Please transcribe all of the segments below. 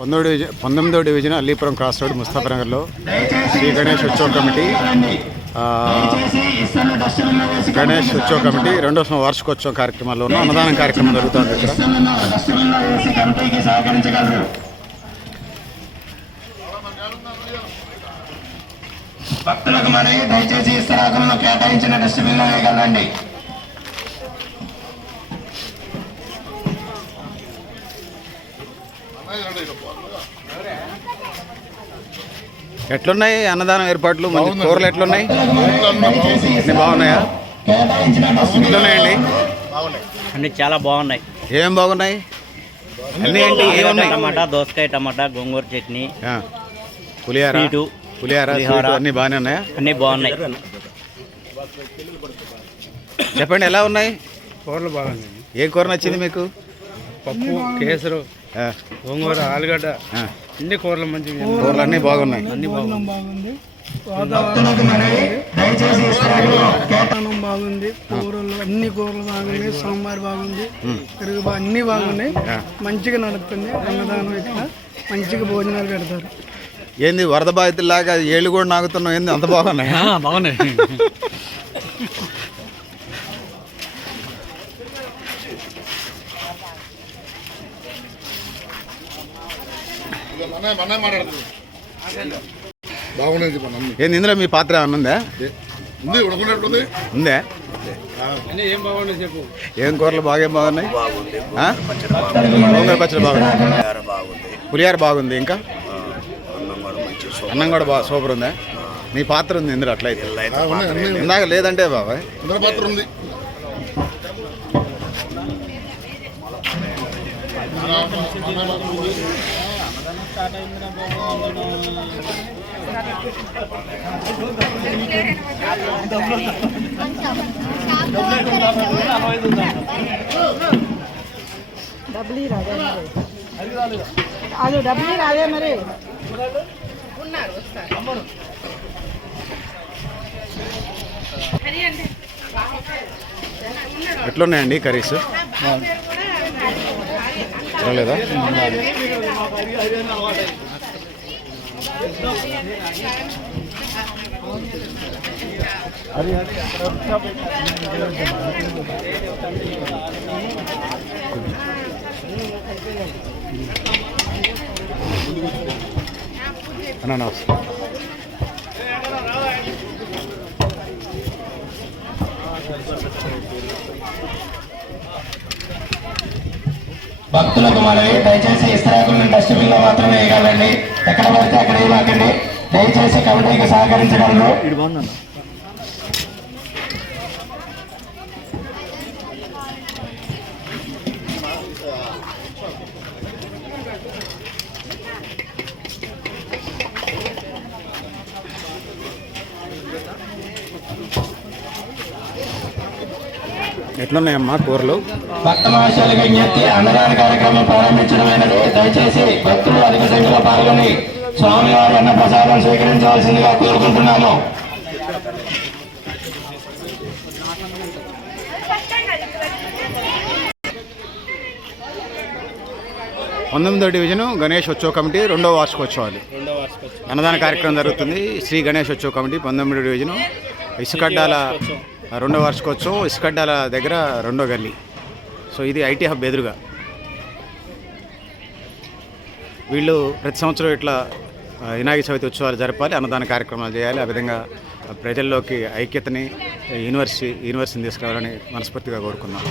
19వ division Allipuram cross road ముస్తాఫనగర్లో శ్రీ గణేష్ ఉత్సవ committee రెండవ వార్షికోత్సవం కార్యక్రమాల్లో ఉన్న అన్నదానం కార్యక్రమం జరుగుతుంది ఇక్కడ. భక్తులకు మరి దయచేసి ఇస్తరాకులను కేటాయించిన డస్ట్బిన్లో వేయగలండి. ఎట్లున్నాయి అన్నదానం ఏర్పాట్లు? కూరలు ఎట్లున్నాయి? బాగున్నాయా? ఎట్లున్నాయండి? అన్ని చాలా బాగున్నాయి. ఏం బాగున్నాయి? అన్నీ ఏంటి? ఏమున్నాయి? టమాటా, దోసకాయ టమాటా, గోంగూర చట్నీ, పులిహార అన్నీ బాగానే ఉన్నాయా? అన్నీ బాగున్నాయి. చెప్పండి, ఎలా ఉన్నాయి కూరలు? బాగున్నాయి. ఏ కూర నచ్చింది మీకు? పప్పు, కేసరు, గోంగూర, ఆలుగడ్డ, అన్ని కూరలు మంచిగా. కూరలు అన్నీ బాగున్నాయి. అన్ని బాగుంది. అన్నం బాగుంది, కూరలు అన్ని కూరలు బాగున్నాయి, సాంబార్ బాగుంది, పెరుగు అన్ని బాగున్నాయి. మంచిగా నడుస్తుంది అన్నదానం. ఇక్కడ మంచిగా భోజనాలు పెడతారు. ఏంది వరద బాధితుల్లాగా ఏళ్ళు కూడా నాగుతున్నాం? ఏంది అంత బాగున్నాయి? బాగున్నాయి. ఏంది ఇందులో మీ పాత్ర ఏమన్నా ఉందా? ఉందా? ఏం కూరలు బాగేం బాగున్నాయి? గోంగూర పచ్చడి బాగుంది, పులిహార బాగుంది, ఇంకా అన్నం కూడా బాగా సూపర్ ఉందా? మీ పాత్ర ఉంది ఇందులో? అట్లయితే ఇందాక లేదంటే బాబాయ్ పాత్ర ఉంది. డబ్బులు రాదే మరి. ఎట్లున్నాయండి కర్రీస్? లేదా అనానాస్. భక్తులకు మనవి, దయచేసి ఇస్తరాకులను డస్ట్బిన్ లో మాత్రమే వేయగలండి. ఎక్కడ పడితే అక్కడ వేయకండి. దయచేసి కమిటీకి సహకరించగలరు. ఎట్లున్నాయమ్మా కూరలు? భక్త మహాశయులకు విజ్ఞప్తి, అన్నదాన కార్యక్రమం ప్రారంభించడమైనది. దయచేసి భక్తులు అధిక సంఖ్యలో పాల్గొని స్వామివారి అన్న ప్రసాదం స్వీకరించవలసిందిగా కోరుకుంటున్నాము. పంతొమ్మిదవ డివిజను గణేష్ ఉత్సవ కమిటీ రెండవ వార్షికోత్సవాలు అన్నదాన కార్యక్రమం జరుగుతుంది. శ్రీ గణేష్ ఉత్సవ కమిటీ 19వ డివిజను ఇసుకడ్డాల రెండవ వార్షికోత్సవం, ఇసుకడ్డాల దగ్గర రెండో గల్లీ. సో ఇది ఐటీ హబ్ ఎదురుగా. వీళ్ళు ప్రతి సంవత్సరం ఇట్లా వినాయక చవితి ఉత్సవాలు జరపాలి, అన్నదాన కార్యక్రమాలు చేయాలి. ఆ విధంగా ప్రజల్లోకి ఐక్యతని యూనివర్సిటీని తీసుకురావాలని మనస్ఫూర్తిగా కోరుకున్నాం.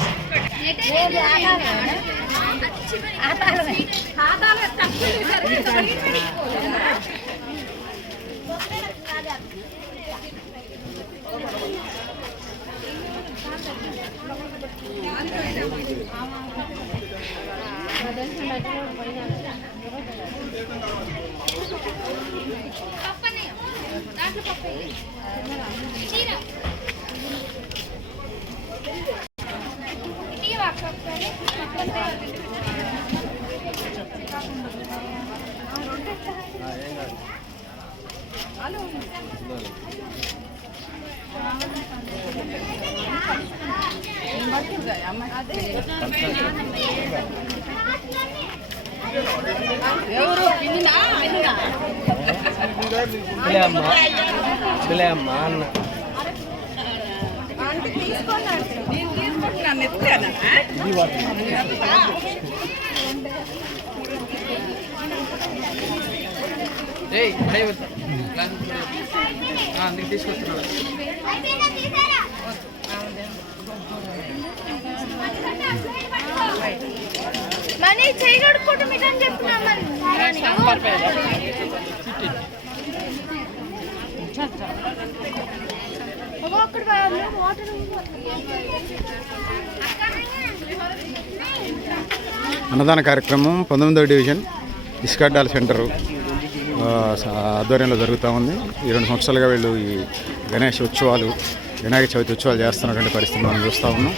ఎవరు అమ్మ అన్న అందుకు తీసుకొస్తున్నాడు. మనీ చేయగడుకోవటం మీకు అని చెప్తున్నా అక్కడ వాటర్ అన్నదాన కార్యక్రమం 19వ డివిజన్ ఇసుకడ్డాల సెంటరు ఆధ్వర్యంలో జరుగుతూ ఉంది. ఈ 2 సంవత్సరాలుగా వీళ్ళు ఈ గణేష్ ఉత్సవాలు, వినాయక చవితి ఉత్సవాలు చేస్తున్నటువంటి పరిస్థితి మనం చూస్తూ ఉన్నాం.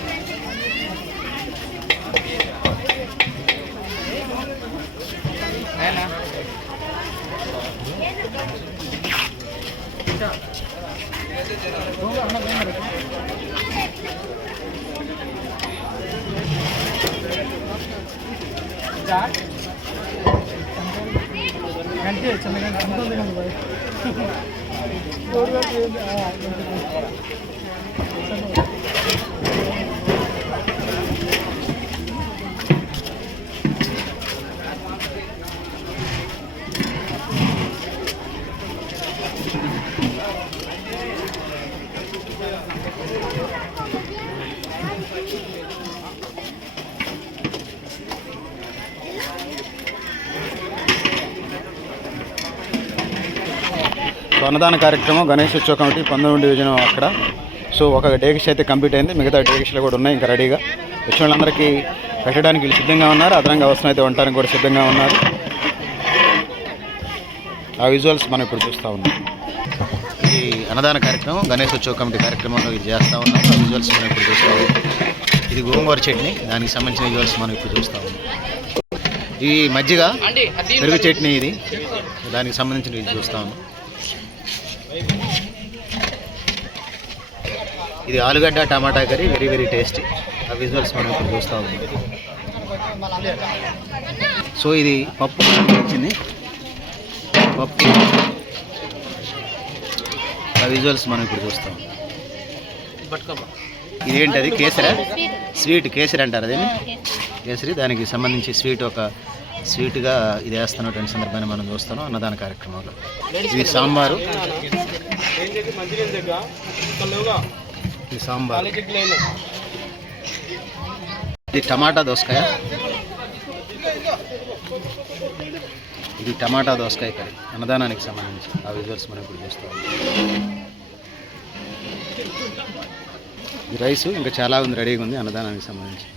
సో అన్నదాన కార్యక్రమం గణేష్ ఉత్సవ కమిటీ 19వ డివిజన్ అక్కడ. సో ఒక డేకిష్ అయితే కంప్లీట్ అయింది, మిగతా డేకిష్లు కూడా ఉన్నాయి ఇంకా రెడీగా. వచ్చిన వాళ్ళందరికీ పెట్టడానికి వీళ్ళు సిద్ధంగా ఉన్నారు. అదనంగా అవసరం అయితే వండడానికి కూడా సిద్ధంగా ఉన్నారు. ఆ విజువల్స్ మనం ఇప్పుడు చూస్తూ ఉన్నాం. ఈ అన్నదాన కార్యక్రమం గణేష్ ఉత్సవ కమిటీ కార్యక్రమంలో ఇది చేస్తూ ఉన్నాం. ఆ విజువల్స్ మనం ఇప్పుడు చూస్తూ ఉన్నాం. ఇది గోంగూర చట్నీ, దానికి సంబంధించిన విజువల్స్ మనం ఇప్పుడు చూస్తూ ఉన్నాం. ఈ మజ్జిగ పెరుగు చట్నీ, ఇది దానికి సంబంధించిన ఇది చూస్తూ ఉన్నాం. ఇది ఆలుగడ్డ టమాటా కర్రీ, వెరీ వెరీ టేస్టీ. ఆ విజువల్స్ మనం ఇప్పుడు చూస్తూ ఉన్నాం. సో ఇది పప్పు వచ్చింది, పప్పు. ఆ విజువల్స్ మనం ఇప్పుడు చూస్తాం. ఇదేంటది? కేసరా, స్వీట్ కేసరి అంటారు అదే కేసరి. దానికి సంబంధించి స్వీట్, ఒక స్వీట్గా ఇది వేస్తున్నటువంటి సందర్భాన్ని మనం చూస్తాం అన్నదాన కార్యక్రమంలో. ఇది సాంబారు, ఇది సాంబార్. ఇది టమాటా దోసకాయ, ఇది టమాటా దోసకాయ కర్రీ అన్నదానానికి సంబంధించి. ఆ విజువల్స్ మనం ఇప్పుడు చూస్తాం. ఈ రైసు ఇంకా చాలా ఉంది, రెడీగా ఉంది అన్నదానానికి సంబంధించి.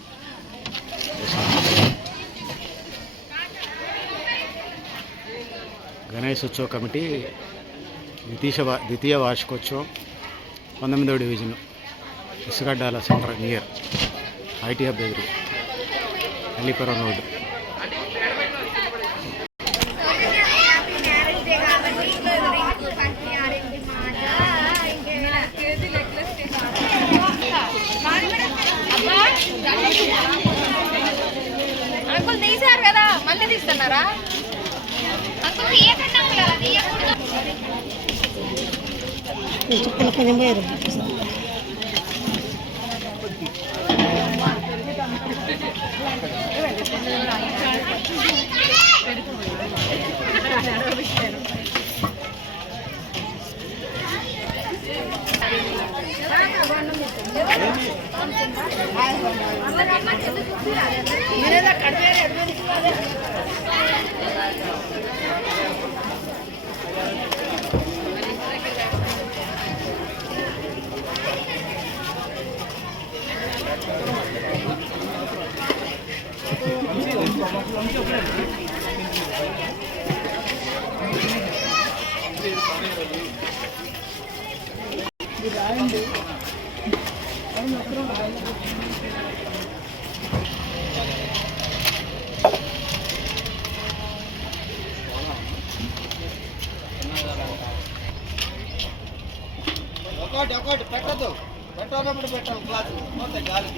గణేష్ ఉత్సవ కమిటీ ద్వితీయ వార్షికోత్సవం 19వ డివిజన్ ఇసుకడ్డాల సెంటర్ నియర్ ఐటీ హబ్ ఎదురు అల్లిపురం రోడ్డు. అంకుల్ తీసారు కదా, మళ్ళీ తీస్తున్నారా? అంకుల్ తీయకండి అంకుల్, అలా తీయకూడదు. కొంచెం పోయారు. ఒకటి పెట్టద్దు, పెట్టాలప్పుడు పెట్టాలి. క్లాస్ గాలి